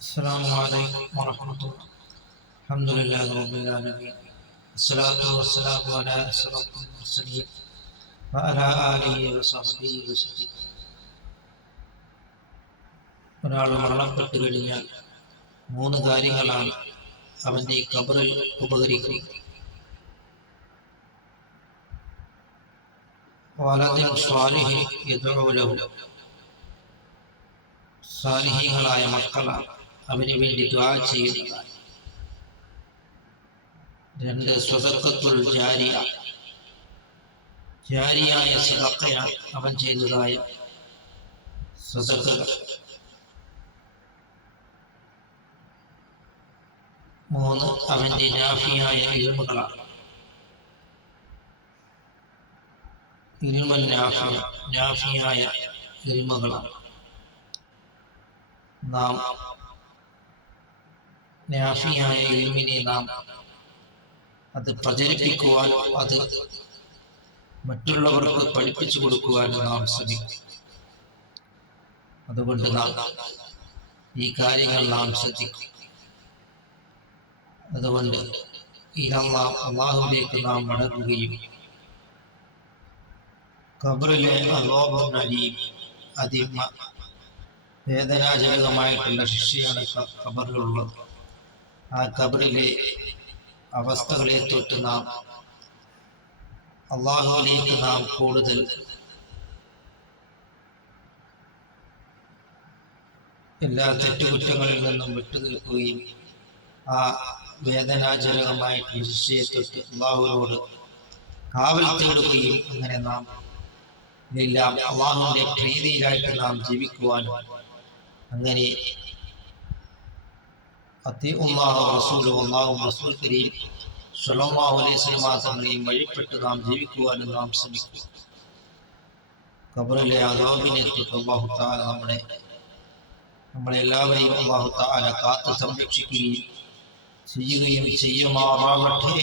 السلام عليكم ورحمة الله الحمد لله رب العالمين الصلاة والسلام على أشرف المرسلين وعلى آله وصحبه وسلم ഒരാൾ മരണപ്പെട്ടു കഴിഞ്ഞാൽ മൂന്ന് കാര്യങ്ങളാണ് അവൻ്റെ ഈ കബറിൽ ഉപകരിക്കുക വലതിൻ സ്വാലിഹി എതിർവലവും സ്വാലിഹീങ്ങളായ മക്കളാണ് അവന് വേണ്ടി ദ്വാ ചെയ്യുന്നതാണ് രണ്ട് സ്വതക്കത്തുൽ ജാരിയ. ജാരിയായ സദക്കയാണ് അവൻ ചെയ്തതായ സ്വതക്കകൾ മൂന്ന് അവന്റെ നാഫിയായ ഇൽമുകളാണ്. ഇൽമൻ നാഫിയ നാഫിയായ ഇൽമുകളാണ്. നാം നാഫിയായ ഇൽമിനെ നാം അത് പ്രചരിപ്പിക്കുവാൻ അത് മറ്റുള്ളവർക്ക് പഠിപ്പിച്ചു കൊടുക്കുവാൻ നാം ശ്രമിക്കും. അതുകൊണ്ട് നാം ഈ കാര്യങ്ങൾ നാം ശ്രദ്ധിക്കും. അതുകൊണ്ട് ഇതെല്ലാം അള്ളാഹുവിലേക്ക് നാം മടങ്ങുകയും ഖബറിലെ അലോപം നലിയും അതിമ വേദനാജനകമായിട്ടുള്ള ശിക്ഷയാണ് കബറിലുള്ളത് ആ കബറിലെ അവസ്ഥകളെ തൊട്ട് നാം അള്ളാഹുവിലേക്ക് നാം കൂടുതൽ എല്ലാ തെറ്റുകുറ്റങ്ങളിൽ നിന്നും വിട്ടുനിൽക്കുകയും ആ വേദനാജനകമായിട്ടുള്ള ശിക്ഷയെ തൊട്ട് അള്ളാഹുവിനോട് കാവൽ തേടുകയും അങ്ങനെ നാം എല്ലാം അള്ളാഹുവിന്റെ പ്രീതിയിലായിട്ട് നാം ജീവിക്കുവാനും അങ്ങനെ തങ്ങളെയും വഴിപ്പെട്ട് നാം ജീവിക്കുവാനും നാം ശ്രമിക്കും. ഖബറിലെ അതാബിനെ തൊട്ട് അള്ളാഹു താല നമ്മുടെ നമ്മളെല്ലാവരെയും അള്ളാഹു താല കാത്ത് സംരക്ഷിക്കുകയും ചെയ്യുകയും ചെയ്യുമാറാവട്ടെ